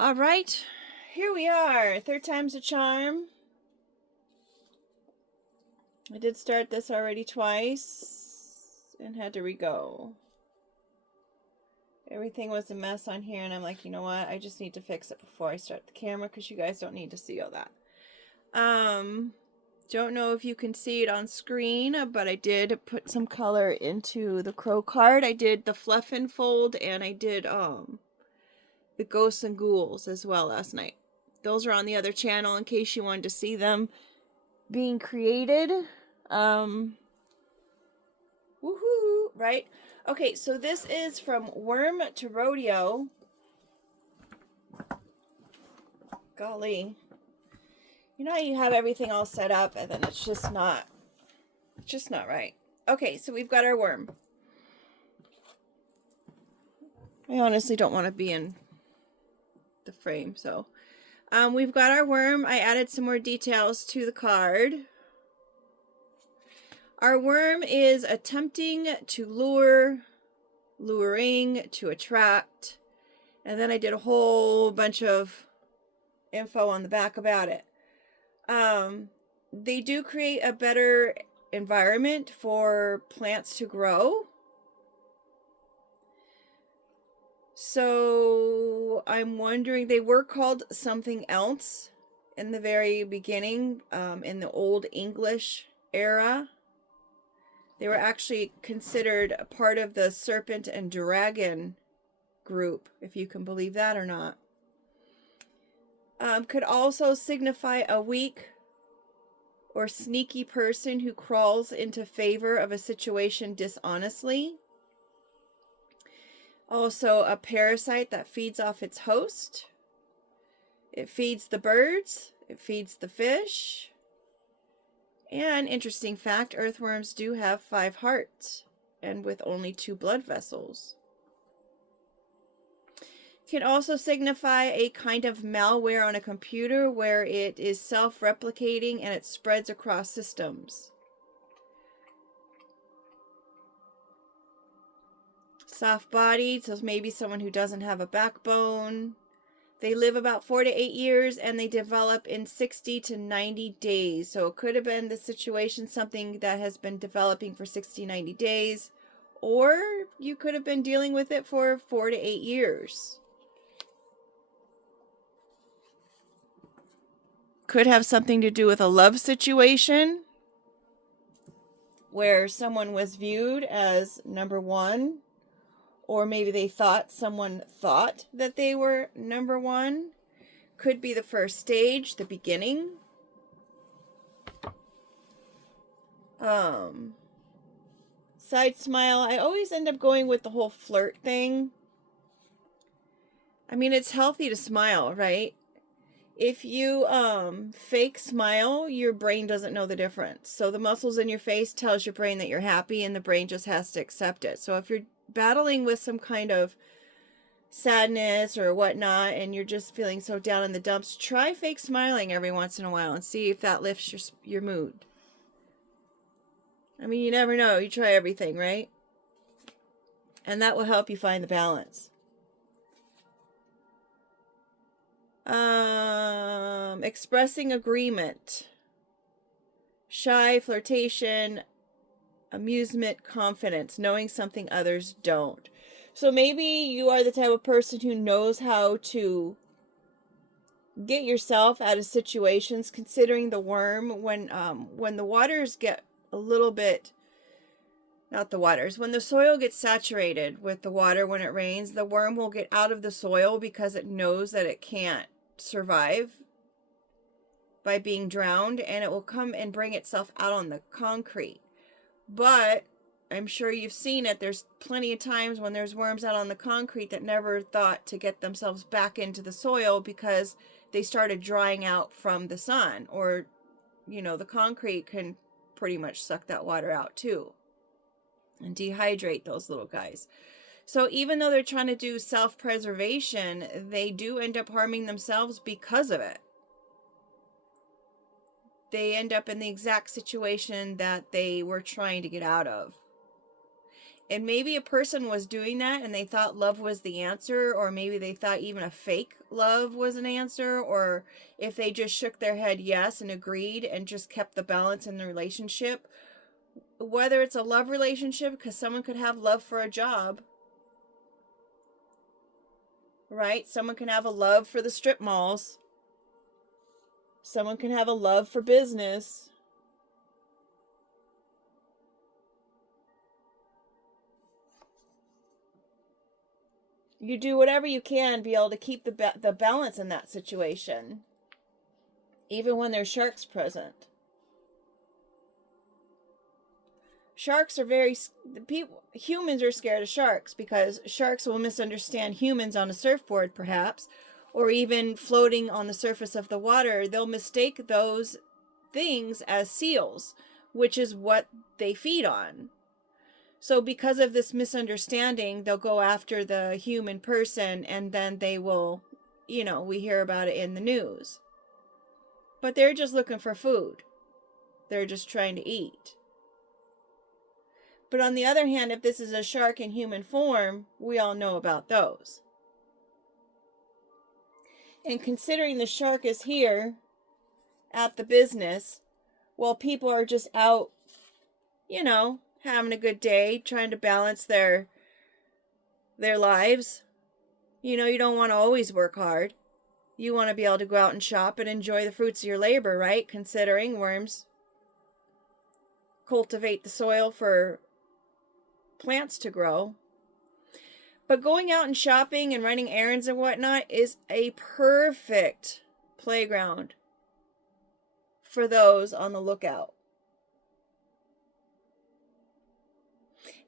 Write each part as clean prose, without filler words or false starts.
All right, here we are. Third time's a charm. I did start this already twice and had to re-go. Everything was a mess on here, and I'm like, you know what? I just need to fix it before I start the camera because you guys don't need to see all that. Don't know if you can see it on screen, but I did put some color into the crow card. I did the Fluff and Fold, and I did the Ghosts and Ghouls as well last night. Those are on the other channel in case you wanted to see them being created. Woohoo, right? Okay, so this is from Worm to Rodeo. Golly. You know how you have everything all set up and then it's just not right. Okay, so we've got our worm. I honestly don't want to be in the frame, so we've got our worm. I added some more details to the card. Our worm is attempting to lure, luring, to attract, and then I did a whole bunch of info on the back about it. They do create a better environment for plants to grow. So I'm wondering, they were called something else in the very beginning, in the Old English era. They were actually considered a part of the serpent and dragon group, if you can believe that or not. Could also signify a weak or sneaky person who crawls into favor of a situation dishonestly. Also, a parasite that feeds off its host. It feeds the birds. It feeds the fish. And interesting fact, earthworms do have 5 hearts and with only 2 blood vessels. Can also signify a kind of malware on a computer where it is self-replicating and it spreads across systems. Soft-bodied, so maybe someone who doesn't have a backbone. They live about 4 to 8 years and they develop in 60 to 90 days. So it could have been the situation, something that has been developing for 60, 90 days. Or you could have been dealing with it for 4 to 8 years. Could have something to do with a love situation where someone was viewed as number one, or maybe they thought someone thought that they were number one. Could be the first stage, the beginning. Side smile. I always end up going with the whole flirt thing. I mean, it's healthy to smile, right? If you fake smile, your brain doesn't know the difference. So the muscles in your face tells your brain that you're happy and the brain just has to accept it. So if you're battling with some kind of sadness or whatnot and you're just feeling so down in the dumps, try fake smiling every once in a while and see if that lifts your mood. I mean, you never know. You try everything, right? And that will help you find the balance. Expressing agreement, shy, flirtation, amusement, confidence, knowing something others don't. So maybe you are the type of person who knows how to get yourself out of situations, considering the worm when the waters get a little bit, not the waters, when the soil gets saturated with the water when it rains, the worm will get out of the soil because it knows that it can't survive by being drowned, and it will come and bring itself out on the concrete. But I'm sure you've seen it. There's plenty of times when there's worms out on the concrete that never thought to get themselves back into the soil because they started drying out from the sun, or, you know, the concrete can pretty much suck that water out too and dehydrate those little guys. So even though they're trying to do self-preservation, they do end up harming themselves because of it. They end up in the exact situation that they were trying to get out of. And maybe a person was doing that and they thought love was the answer, or maybe they thought even a fake love was an answer, or if they just shook their head yes and agreed and just kept the balance in the relationship. Whether it's a love relationship, because someone could have love for a job, right? Someone can have a love for the strip malls. Someone can have a love for business. You do whatever you can be able to keep the balance in that situation, even when there's sharks present. Sharks are humans are scared of sharks because sharks will misunderstand humans on a surfboard, perhaps, or even floating on the surface of the water. They'll mistake those things as seals, which is what they feed on. So because of this misunderstanding, they'll go after the human person, and then they will, we hear about it in the news. But they're just looking for food. They're just trying to eat. But on the other hand, if this is a shark in human form, we all know about those. And considering the shark is here at the business, while people are just out, having a good day, trying to balance their lives. You don't want to always work hard. You want to be able to go out and shop and enjoy the fruits of your labor, right? Considering worms cultivate the soil for plants to grow. But going out and shopping and running errands and whatnot is a perfect playground for those on the lookout.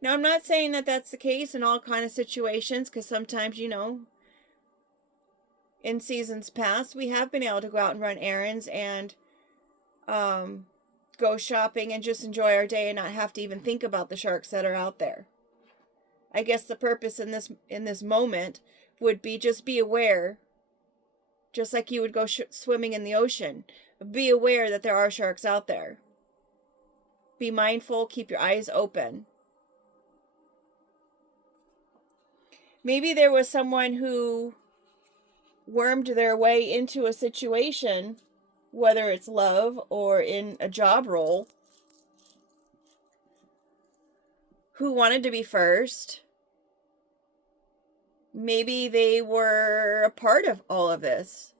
Now, I'm not saying that that's the case in all kind of situations, because sometimes, in seasons past, we have been able to go out and run errands and go shopping and just enjoy our day and not have to even think about the sharks that are out there. I guess the purpose in this moment would be just be aware, just like you would go swimming in the ocean. Be aware that there are sharks out there. Be mindful, keep your eyes open. Maybe there was someone who wormed their way into a situation, whether it's love or in a job role, who wanted to be first. Maybe they were a part of all of this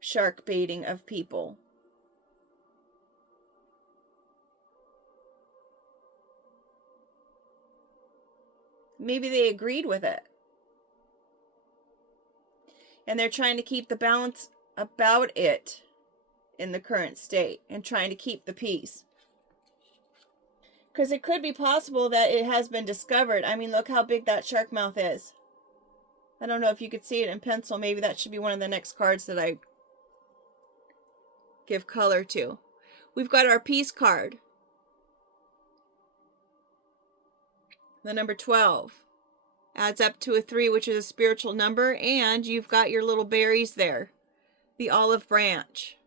shark baiting of people. Maybe they agreed with it. And they're trying to keep the balance about it in the current state and trying to keep the peace. Because it could be possible that it has been discovered. I mean, look how big that shark mouth is. I don't know if you could see it in pencil. Maybe that should be one of the next cards that I give color to. We've got our peace card. The number 12 adds up to a 3, which is a spiritual number, and you've got your little berries there. The olive branch.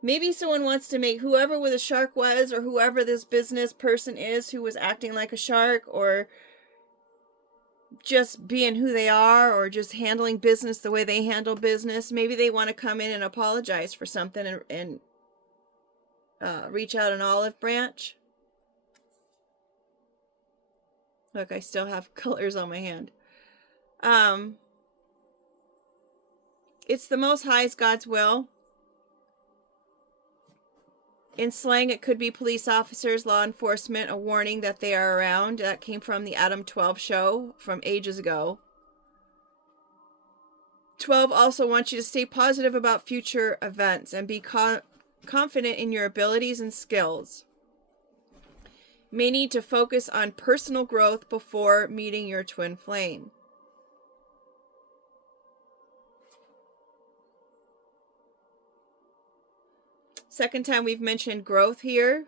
Maybe someone wants to make whoever the shark was, or whoever this business person is who was acting like a shark, or just being who they are, or just handling business the way they handle business. Maybe they want to come in and apologize for something and reach out an olive branch. Look, I still have colors on my hand. It's the Most High's God's will. In slang, it could be police officers, law enforcement, a warning that they are around. That came from the Adam 12 show from ages ago. 12 also wants you to stay positive about future events and be confident in your abilities and skills. May need to focus on personal growth before meeting your twin flame. Second time we've mentioned growth here.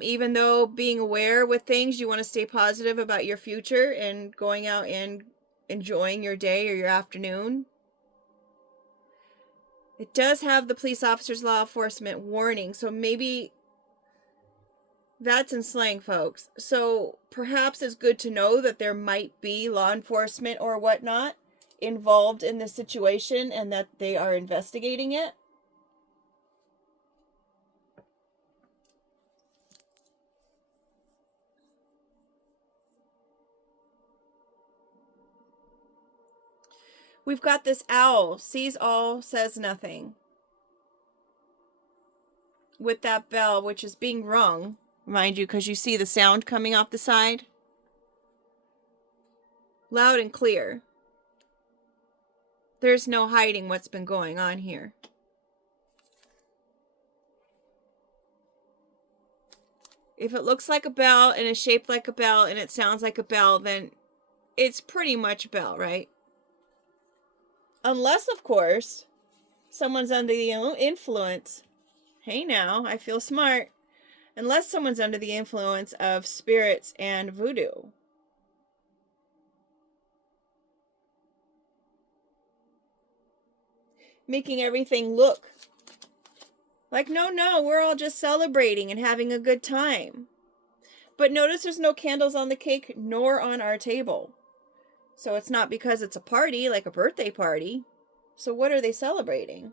Even though being aware with things, you want to stay positive about your future and going out and enjoying your day or your afternoon. It does have the police officer's law enforcement warning, so maybe that's in slang, folks. So perhaps it's good to know that there might be law enforcement or whatnot involved in this situation and that they are investigating it. We've got this owl, sees all, says nothing. With that bell, which is being rung, mind you, because you see the sound coming off the side. Loud and clear. There's no hiding what's been going on here. If it looks like a bell and is shaped like a bell and it sounds like a bell, then it's pretty much a bell, right? Unless, of course, someone's under the influence. Hey now, I feel smart. Unless someone's under the influence of spirits and voodoo. Making everything look like, no, we're all just celebrating and having a good time. But notice there's no candles on the cake nor on our table. So it's not because it's a party, like a birthday party. So what are they celebrating?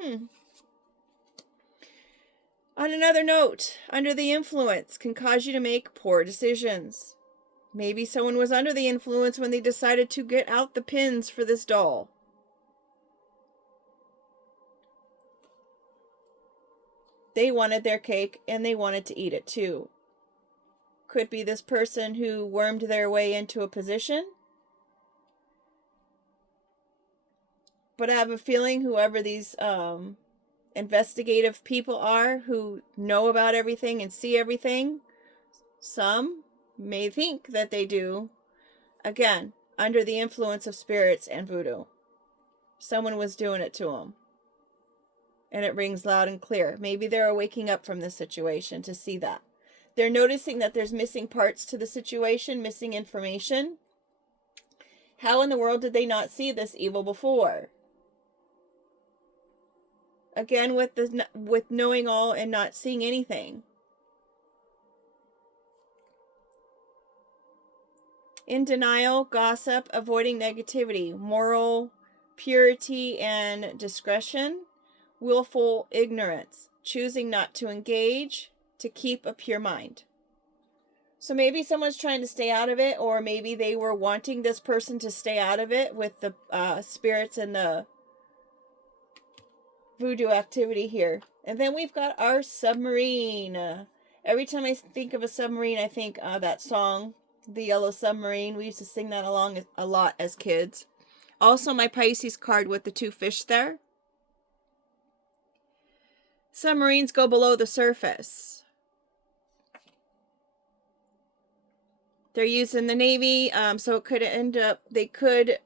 On another note, under the influence can cause you to make poor decisions. Maybe someone was under the influence when they decided to get out the pins for this doll. They wanted their cake and they wanted to eat it too. Could be this person who wormed their way into a position. But I have a feeling whoever these investigative people are who know about everything and see everything, some may think that they do, again, under the influence of spirits and voodoo. Someone was doing it to them. And it rings loud and clear. Maybe they're waking up from this situation to see that. They're noticing that there's missing parts to the situation, missing information. How in the world did they not see this evil before? Again, with knowing all and not seeing anything. In denial, gossip, avoiding negativity, moral purity and discretion, willful ignorance, choosing not to engage, to keep a pure mind. So maybe someone's trying to stay out of it, or maybe they were wanting this person to stay out of it with the spirits and the voodoo activity here. And then we've got our submarine. Every time I think of a submarine, I think that song, The Yellow Submarine. We used to sing that along a lot as kids. Also, my Pisces card with the two fish there. Submarines go below the surface. They're used in the Navy, so it could end up, they could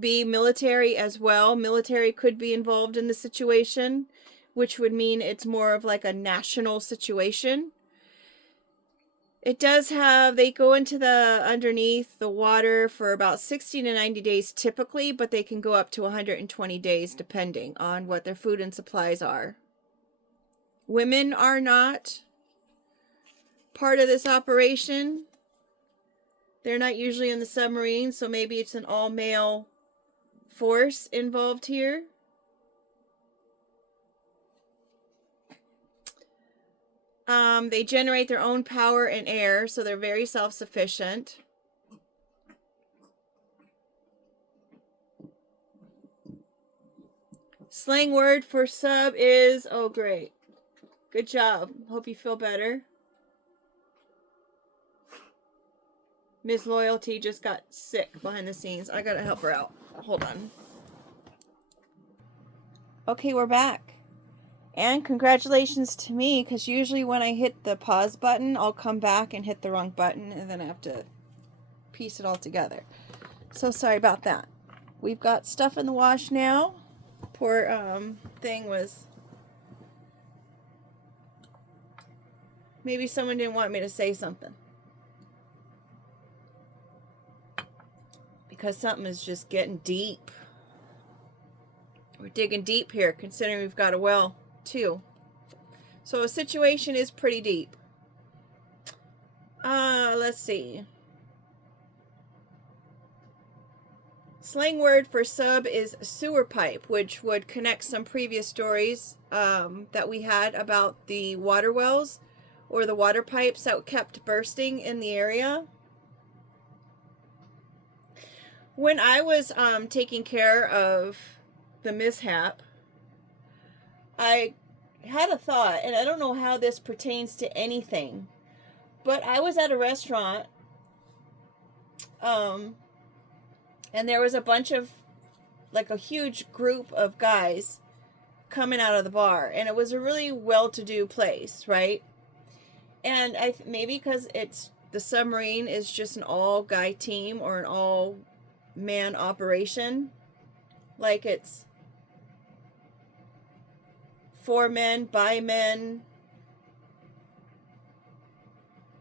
be military as well. Military could be involved in the situation, which would mean it's more of like a national situation. It does have, they go into the underneath the water for about 60 to 90 days typically, but they can go up to 120 days depending on what their food and supplies are. Women are not part of this operation. They're not usually in the submarine, so maybe it's an all-male force involved here. They generate their own power and air, so they're very self-sufficient. Slang word for sub is, oh great. Good job. Hope you feel better. Miss Loyalty just got sick behind the scenes. I gotta help her out. Hold on. Okay, we're back. And congratulations to me, because usually when I hit the pause button, I'll come back and hit the wrong button, and then I have to piece it all together. So sorry about that. We've got stuff in the wash now. Poor thing was... Maybe someone didn't want me to say something. because something is just getting deep. We're digging deep here, considering we've got a well, too. So a situation is pretty deep. Let's see. Slang word for sub is sewer pipe, which would connect some previous stories that we had about the water wells or the water pipes that kept bursting in the area. When I was taking care of the mishap, I had a thought, and I don't know how this pertains to anything, but I was at a restaurant, and there was a bunch of, like a huge group of guys coming out of the bar, and it was a really well-to-do place, right? And maybe because it's the submarine is just an all-guy team or an all-man operation, like it's 4 men by men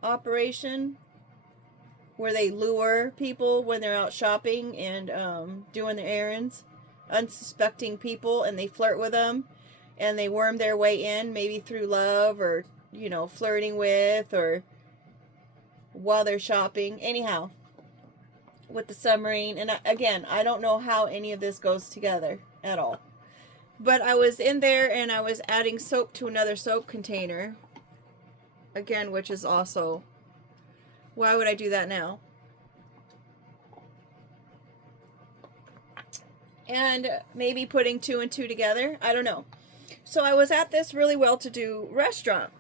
operation, where they lure people when they're out shopping and doing their errands, unsuspecting people, and they flirt with them and they worm their way in, maybe through love or, you know, flirting with, or while they're shopping. Anyhow, with the submarine, and again, I don't know how any of this goes together at all. But I was in there and I was adding soap to another soap container. Again, which is also, why would I do that now? And maybe putting 2 and 2 together. I don't know. So I was at this really well-to-do restaurant.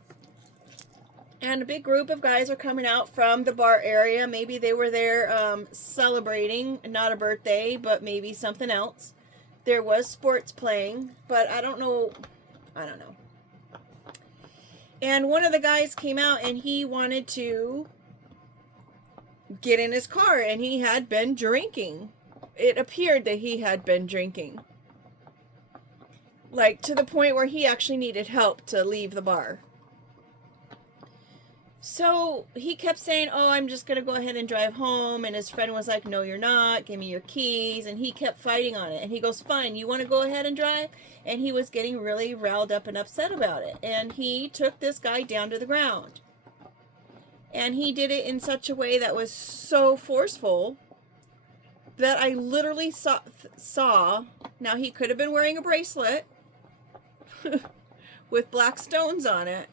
And a big group of guys are coming out from the bar area. Maybe they were there celebrating, not a birthday, but maybe something else. There was sports playing, but I don't know. And one of the guys came out and he wanted to get in his car, and he had been drinking. It appeared that he had been drinking. Like, to the point where he actually needed help to leave the bar. So he kept saying, oh, I'm just going to go ahead and drive home. And his friend was like, no, you're not. Give me your keys. And he kept fighting on it. And he goes, fine, you want to go ahead and drive? And he was getting really riled up and upset about it. And he took this guy down to the ground. And he did it in such a way that was so forceful that I literally saw, now he could have been wearing a bracelet with black stones on it,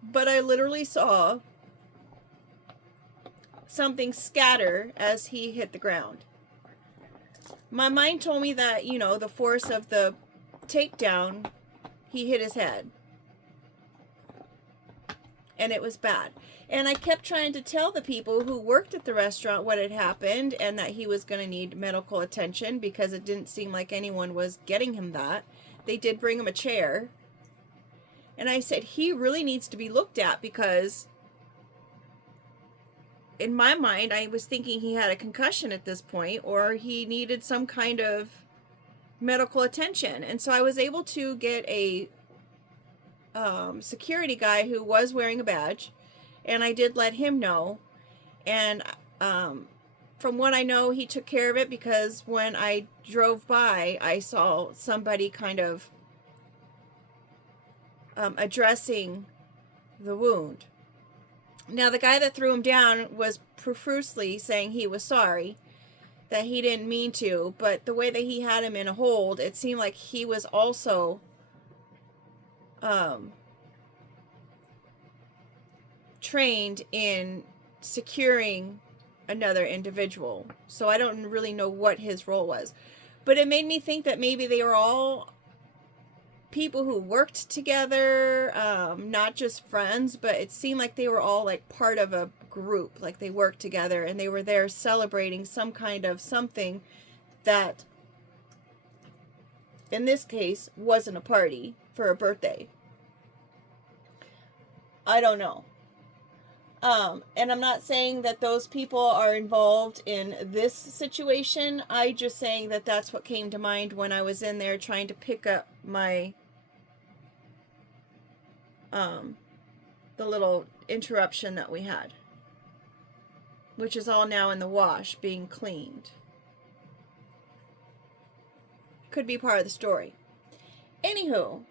but I literally saw something scatter as he hit the ground. My mind told me that, you know, the force of the takedown, he hit his head. And it was bad. And I kept trying to tell the people who worked at the restaurant what had happened and that he was going to need medical attention, because it didn't seem like anyone was getting him that. They did bring him a chair. And I said, he really needs to be looked at, because in my mind, I was thinking he had a concussion at this point, or he needed some kind of medical attention. And so I was able to get a security guy who was wearing a badge, and I did let him know. And from what I know, he took care of it, because when I drove by, I saw somebody kind of addressing the wound. Now, the guy that threw him down was profusely saying he was sorry, that he didn't mean to, but the way that he had him in a hold, it seemed like he was also trained in securing another individual. So I don't really know what his role was. But it made me think that maybe they were all people who worked together, not just friends, but it seemed like they were all like part of a group, like they worked together and they were there celebrating some kind of something that, in this case, wasn't a party for a birthday. I don't know. And I'm not saying that those people are involved in this situation. I'm just saying that that's what came to mind when I was in there trying to pick up my, the little interruption that we had, which is all now in the wash being cleaned. could be part of the story. Anywho,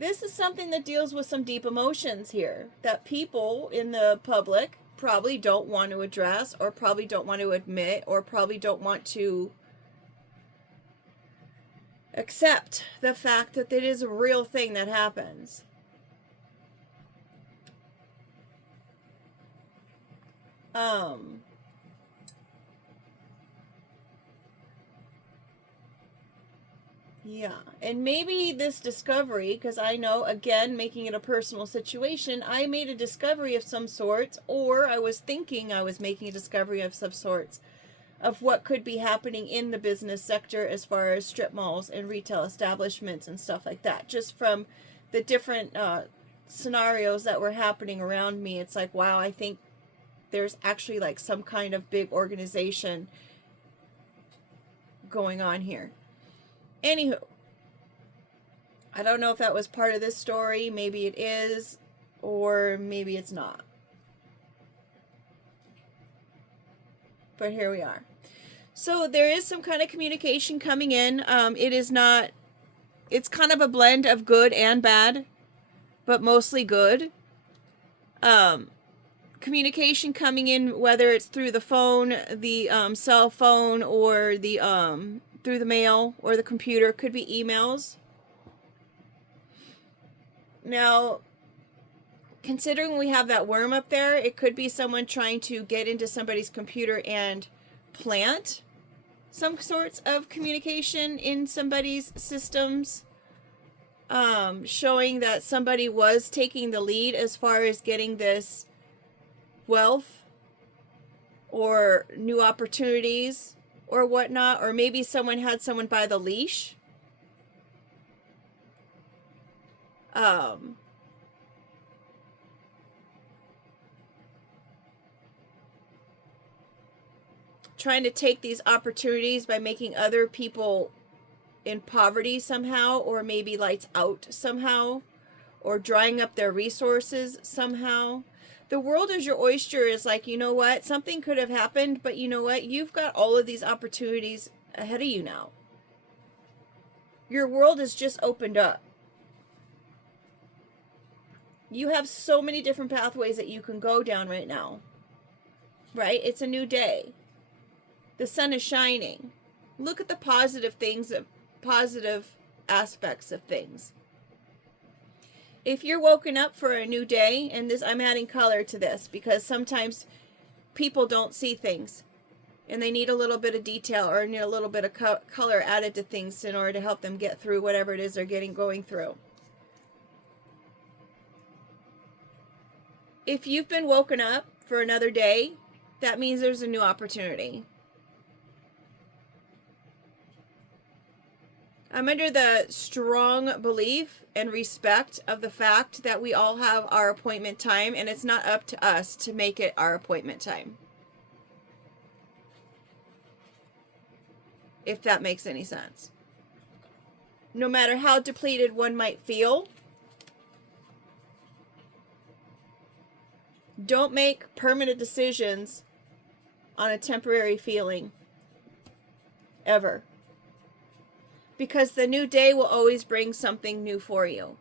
this is something that deals with some deep emotions here that people in the public probably don't want to address, or probably don't want to admit, or probably don't want to accept the fact that it is a real thing that happens. Yeah, and maybe this discovery, because I know, again, making it a personal situation, I made a discovery of some sorts, or I was thinking I was making a discovery of some sorts of what could be happening in the business sector as far as strip malls and retail establishments and stuff like that. Just from the different scenarios that were happening around me, it's like, wow, I think there's actually like some kind of big organization going on here. Anywho, I don't know if that was part of this story. Maybe it is, or maybe it's not. But here we are. So there is some kind of communication coming in. It's kind of a blend of good and bad, but mostly good. Communication coming in, whether it's through the phone, the cell phone, or the through the mail or the computer, could be emails. Now, considering we have that worm up there, it could be someone trying to get into somebody's computer and plant some sorts of communication in somebody's systems, showing that somebody was taking the lead as far as getting this wealth or new opportunities or whatnot, or maybe someone had someone by the leash. Trying to take these opportunities by making other people in poverty somehow, or maybe lights out somehow, or drying up their resources somehow. The world is your oyster is like, you know what? Something could have happened, but you know what? You've got all of these opportunities ahead of you now. Your world has just opened up. You have so many different pathways that you can go down right now. Right? It's a new day. The sun is shining. Look at the positive things, positive aspects of things. If you're woken up for a new day, and this, I'm adding color to this because sometimes people don't see things and they need a little bit of detail or need a little bit of color added to things in order to help them get through whatever it is they're going through. If you've been woken up for another day, that means there's a new opportunity. I'm under the strong belief and respect of the fact that we all have our appointment time, and it's not up to us to make it our appointment time. If that makes any sense. No matter how depleted one might feel, don't make permanent decisions on a temporary feeling. Ever. Because the new day will always bring something new for you.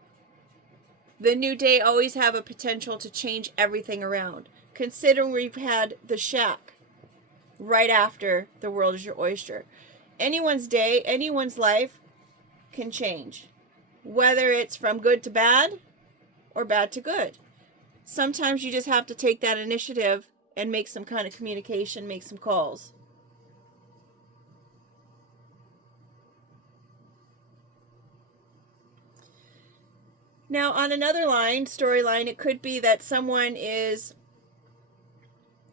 The new day always have a potential to change everything around. Considering we've had the shack right after the world is your oyster. Anyone's day, anyone's life can change. Whether it's from good to bad or bad to good. Sometimes you just have to take that initiative and make some kind of communication, make some calls. Now, on another storyline, it could be that someone is,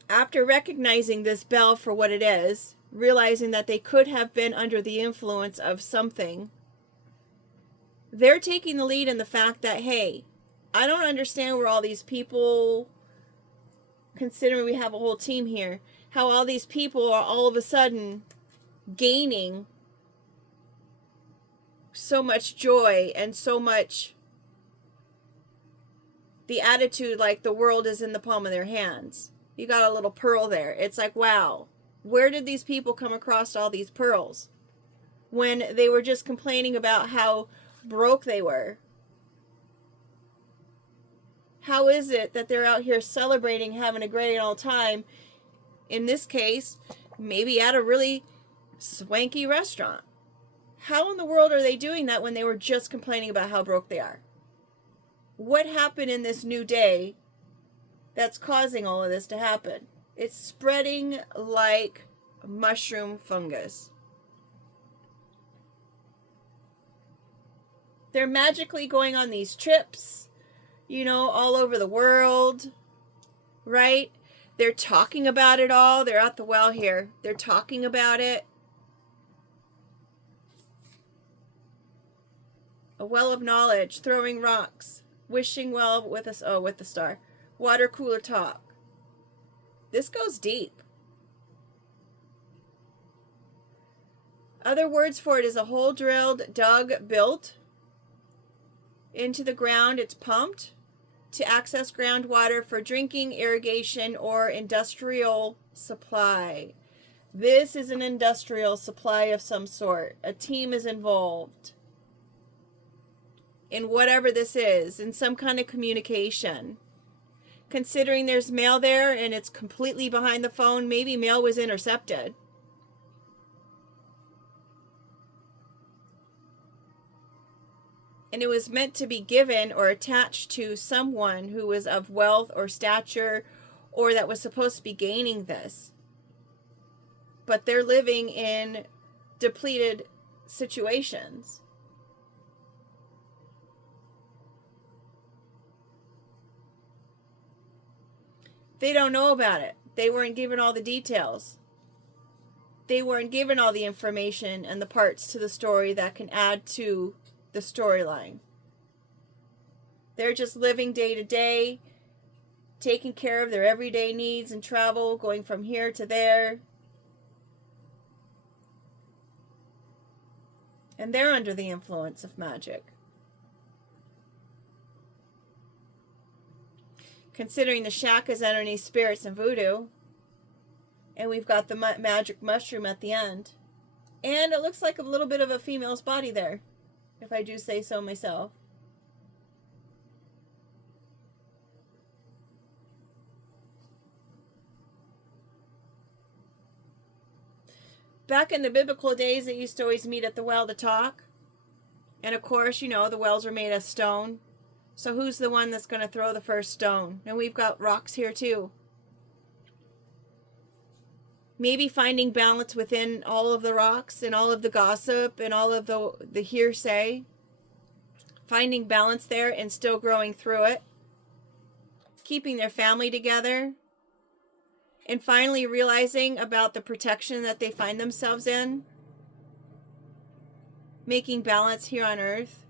after recognizing this bell for what it is, realizing that they could have been under the influence of something, they're taking the lead in the fact that, hey, I don't understand where all these people, considering we have a whole team here, how all these people are all of a sudden gaining so much joy and so much the attitude like the world is in the palm of their hands. You got a little pearl there. It's like, wow, where did these people come across all these pearls? when they were just complaining about how broke they were? How is it that they're out here celebrating, having a great old time? In this case, maybe at a really swanky restaurant. How in the world are they doing that when they were just complaining about how broke they are? What happened in this new day that's causing all of this to happen? It's spreading like mushroom fungus. They're magically going on these trips, you know, all over the world, right? They're talking about it all. They're at the well here. They're talking about it. A well of knowledge, throwing rocks, wishing well with us. Oh, with the star. Water cooler talk. This goes deep. Other words for it is a hole drilled, dug, built into the ground. It's pumped to access groundwater for drinking, irrigation, or industrial supply. This is an industrial supply of some sort. A team is involved in whatever this is, in some kind of communication. Considering there's mail there and it's completely behind the phone, maybe mail was intercepted. And it was meant to be given or attached to someone who was of wealth or stature, or that was supposed to be gaining this. But they're living in depleted situations. They don't know about it. They weren't given all the details. They weren't given all the information and the parts to the story that can add to the storyline. They're just living day to day, taking care of their everyday needs and travel, going from here to there. And they're under the influence of magic. Considering the shack is underneath spirits and voodoo. And we've got the magic mushroom at the end. And it looks like a little bit of a female's body there, if I do say so myself. Back in the biblical days, they used to always meet at the well to talk. And of course, you know, the wells are made of stone. So who's the one that's going to throw the first stone? And we've got rocks here too. Maybe finding balance within all of the rocks and all of the gossip and all of the hearsay. Finding balance there and still growing through it. Keeping their family together. And finally realizing about the protection that they find themselves in. Making balance here on earth.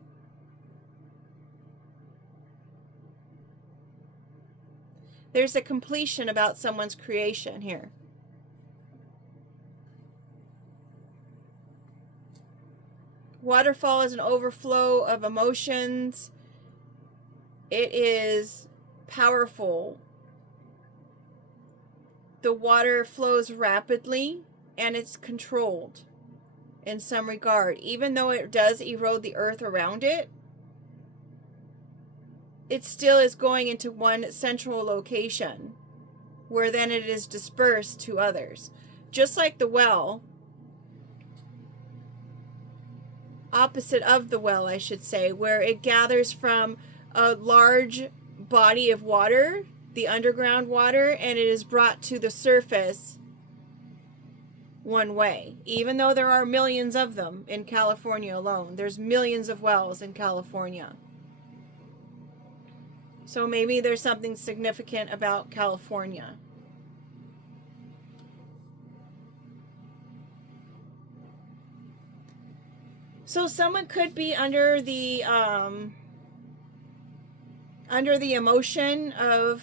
There's a completion about someone's creation here. Waterfall is an overflow of emotions. It is powerful. The water flows rapidly and it's controlled in some regard. Even though it does erode the earth around it, it still is going into one central location where then it is dispersed to others. Just like the well, opposite of the well, I should say, where it gathers from a large body of water, the underground water, and it is brought to the surface one way. Even though there are millions of them in California alone, there's millions of wells in California. So maybe there's something significant about California. So someone could be under the emotion of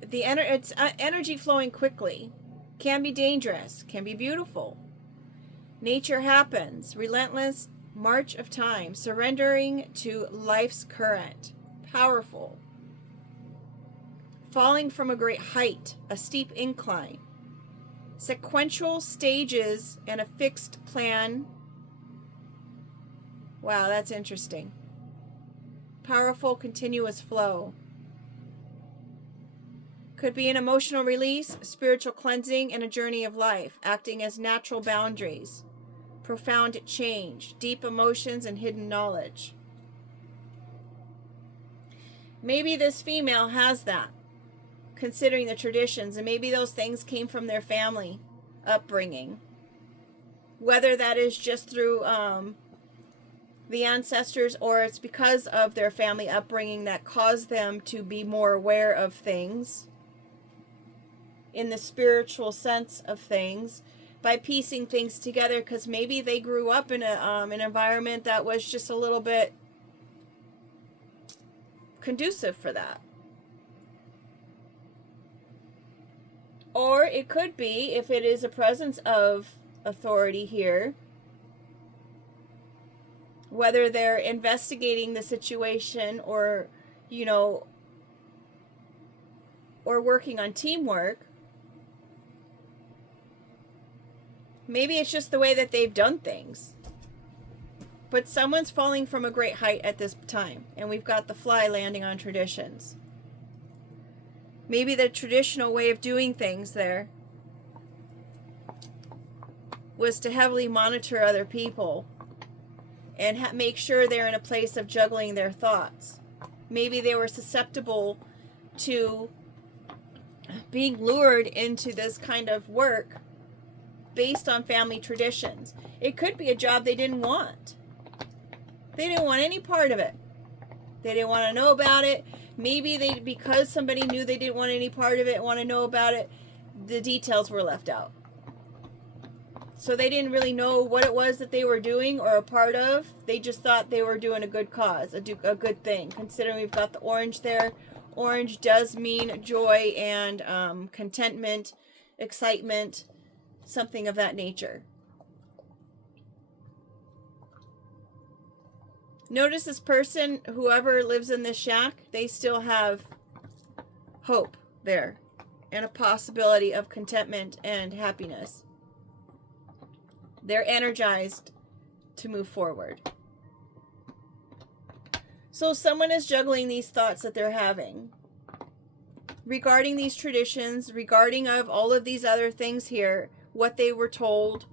the it's energy flowing quickly. Can be dangerous, can be beautiful. Nature happens, relentless march of time, surrendering to life's current, powerful. Falling from a great height, a steep incline, sequential stages and a fixed plan Wow, that's interesting. Powerful, continuous flow. Could be an emotional release, spiritual cleansing, and a journey of life, acting as natural boundaries. Profound change, deep emotions, and hidden knowledge. Maybe this female has that, considering the traditions, and maybe those things came from their family upbringing. Whether that is just through the ancestors, or it's because of their family upbringing that caused them to be more aware of things in the spiritual sense of things, by piecing things together, because maybe they grew up in an environment that was just a little bit conducive for that. Or it could be, if it is a presence of authority here, whether they're investigating the situation, or, you know, or working on teamwork. Maybe it's just the way that they've done things. But someone's falling from a great height at this time, and we've got the fly landing on traditions. Maybe the traditional way of doing things there was to heavily monitor other people and make sure they're in a place of juggling their thoughts. Maybe they were susceptible to being lured into this kind of work based on family traditions. It could be a job they didn't want. They didn't want any part of it. They didn't want to know about it. Maybe because somebody knew they didn't want any part of it, want to know about it, the details were left out. So they didn't really know what it was that they were doing or a part of. They just thought they were doing a good cause, a good thing. Considering we've got the orange there. Orange does mean joy and contentment, excitement, something of that nature. Notice this person, whoever lives in this shack, they still have hope there and a possibility of contentment and happiness. They're energized to move forward. So someone is juggling these thoughts that they're having regarding these traditions, regarding of all of these other things here, what they were told.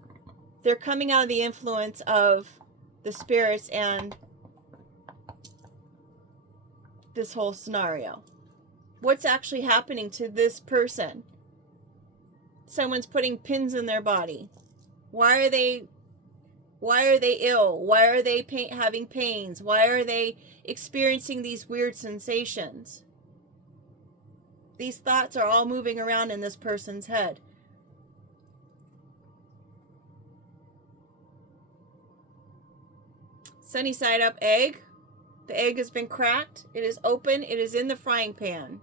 They're coming out of the influence of the spirits and this whole scenario. What's actually happening to this person? Someone's putting pins in their body. Why are they ill? Why are they having pains? Why are they experiencing these weird sensations? These thoughts are all moving around in this person's head. Sunny side up egg. The egg has been cracked. It is open. It is in the frying pan.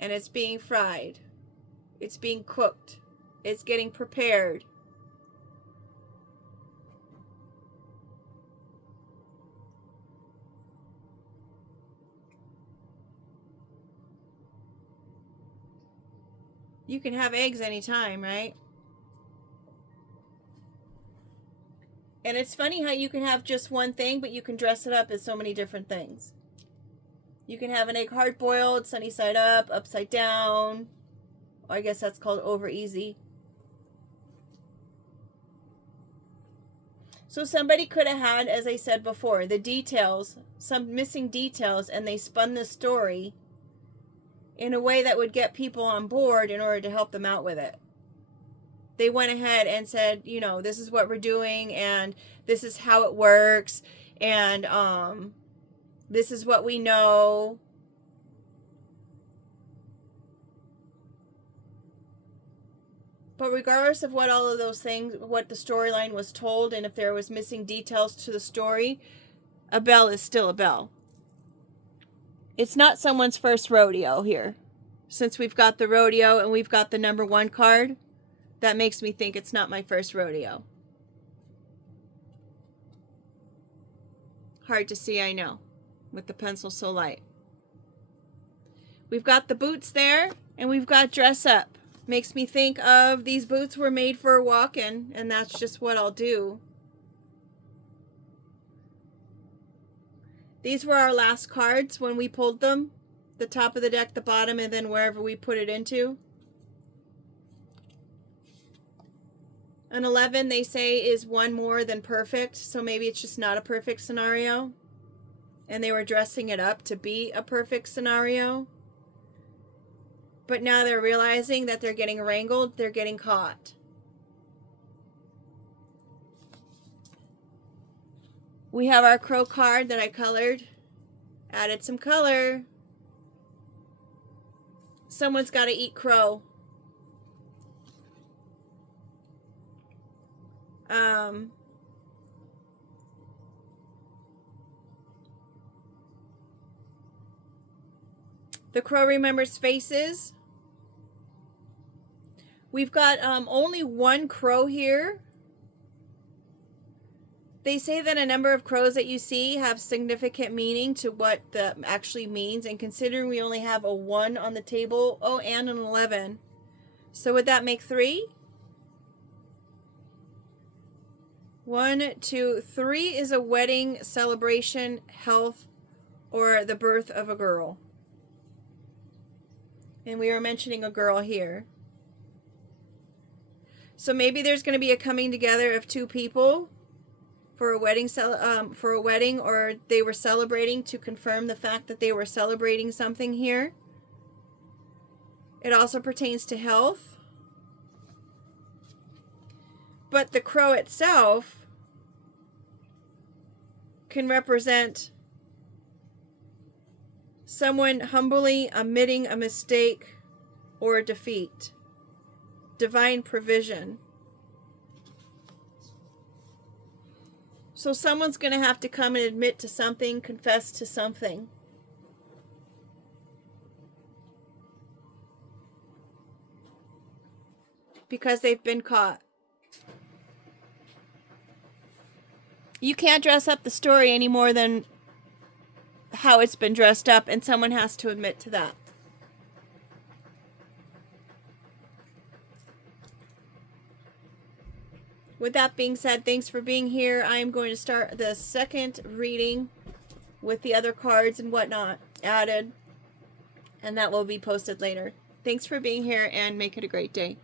And it's being fried. It's being cooked. It's getting prepared. You can have eggs anytime, right? And it's funny how you can have just one thing, but you can dress it up as so many different things. You can have an egg hard boiled, sunny side up, upside down. I guess that's called over easy. So somebody could have had, as I said before, the details, some missing details, and they spun the story in a way that would get people on board in order to help them out with it. They went ahead and said, you know, this is what we're doing, and this is how it works, and this is what we know. But regardless of what all of those things, what the storyline was told, and if there was missing details to the story, a bell is still a bell. It's not someone's first rodeo here. Since we've got the rodeo and we've got the number 1 card, that makes me think it's not my first rodeo. Hard to see, I know, with the pencil so light. We've got the boots there, and we've got dress up. Makes me think of these boots were made for walking, and that's just what I'll do. These were our last cards when we pulled them. The top of the deck, the bottom, and then wherever we put it into. An 11, they say, is one more than perfect, so maybe it's just not a perfect scenario. And they were dressing it up to be a perfect scenario. But now they're realizing that they're getting wrangled, they're getting caught. We have our crow card that I colored. Added some color. Someone's got to eat crow. The crow remembers faces. We've got only one crow here. They say that a number of crows that you see have significant meaning to what that actually means. And considering we only have a 1 on the table, oh, and an 11. So would that make 3? 1, 2, 3 is a wedding, celebration, health, or the birth of a girl. And we were mentioning a girl here. So maybe there's going to be a coming together of 2 people for a wedding, or they were celebrating to confirm the fact that they were celebrating something here. It also pertains to health. But the crow itself can represent someone humbly admitting a mistake or a defeat. Divine provision. So someone's going to have to come and admit to something, confess to something. Because they've been caught. You can't dress up the story any more than how it's been dressed up, and someone has to admit to that. With that being said, thanks for being here. I am going to start the second reading with the other cards and whatnot added, and that will be posted later. Thanks for being here, and make it a great day.